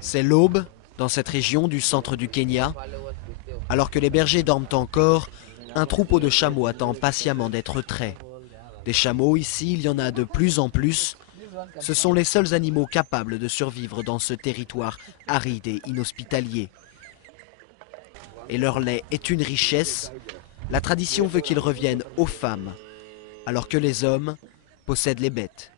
C'est l'aube dans cette région du centre du Kenya. Alors que les bergers dorment encore, un troupeau de chameaux attend patiemment d'être trait. Des chameaux, ici, il y en a de plus en plus. Ce sont les seuls animaux capables de survivre dans ce territoire aride et inhospitalier. Et leur lait est une richesse. La tradition veut qu'ils reviennent aux femmes, alors que les hommes possèdent les bêtes.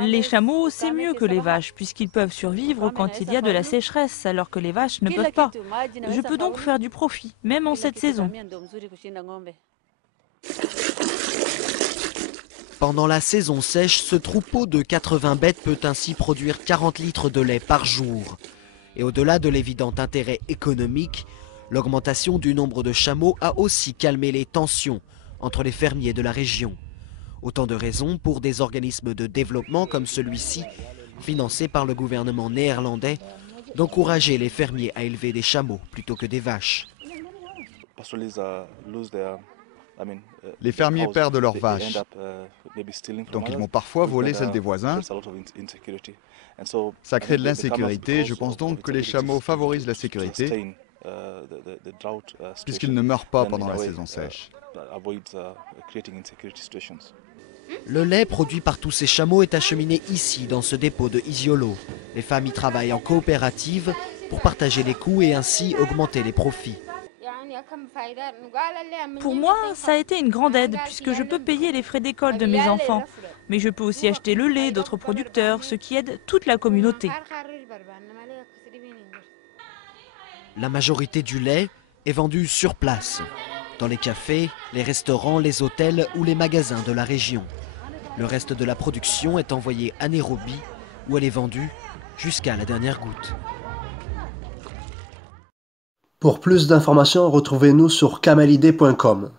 Les chameaux, c'est mieux que les vaches, puisqu'ils peuvent survivre quand il y a de la sécheresse, alors que les vaches ne peuvent pas. Je peux donc faire du profit, même en cette saison. Pendant la saison sèche, ce troupeau de 80 bêtes peut ainsi produire 40 litres de lait par jour. Et au-delà de l'évident intérêt économique, l'augmentation du nombre de chameaux a aussi calmé les tensions entre les fermiers de la région. Autant de raisons pour des organismes de développement comme celui-ci, financé par le gouvernement néerlandais, d'encourager les fermiers à élever des chameaux plutôt que des vaches. Les fermiers perdent leurs vaches, donc ils vont parfois voler celles des voisins. Ça crée de l'insécurité. Je pense donc que les chameaux favorisent la sécurité, puisqu'ils ne meurent pas pendant la saison sèche. Le lait produit par tous ces chameaux est acheminé ici, dans ce dépôt de Isiolo. Les femmes y travaillent en coopérative pour partager les coûts et ainsi augmenter les profits. Pour moi, ça a été une grande aide, puisque je peux payer les frais d'école de mes enfants. Mais je peux aussi acheter le lait d'autres producteurs, ce qui aide toute la communauté. La majorité du lait est vendue sur place, dans les cafés, les restaurants, les hôtels ou les magasins de la région. Le reste de la production est envoyé à Nairobi, où elle est vendue jusqu'à la dernière goutte. Pour plus d'informations, retrouvez-nous sur kamalidé.com.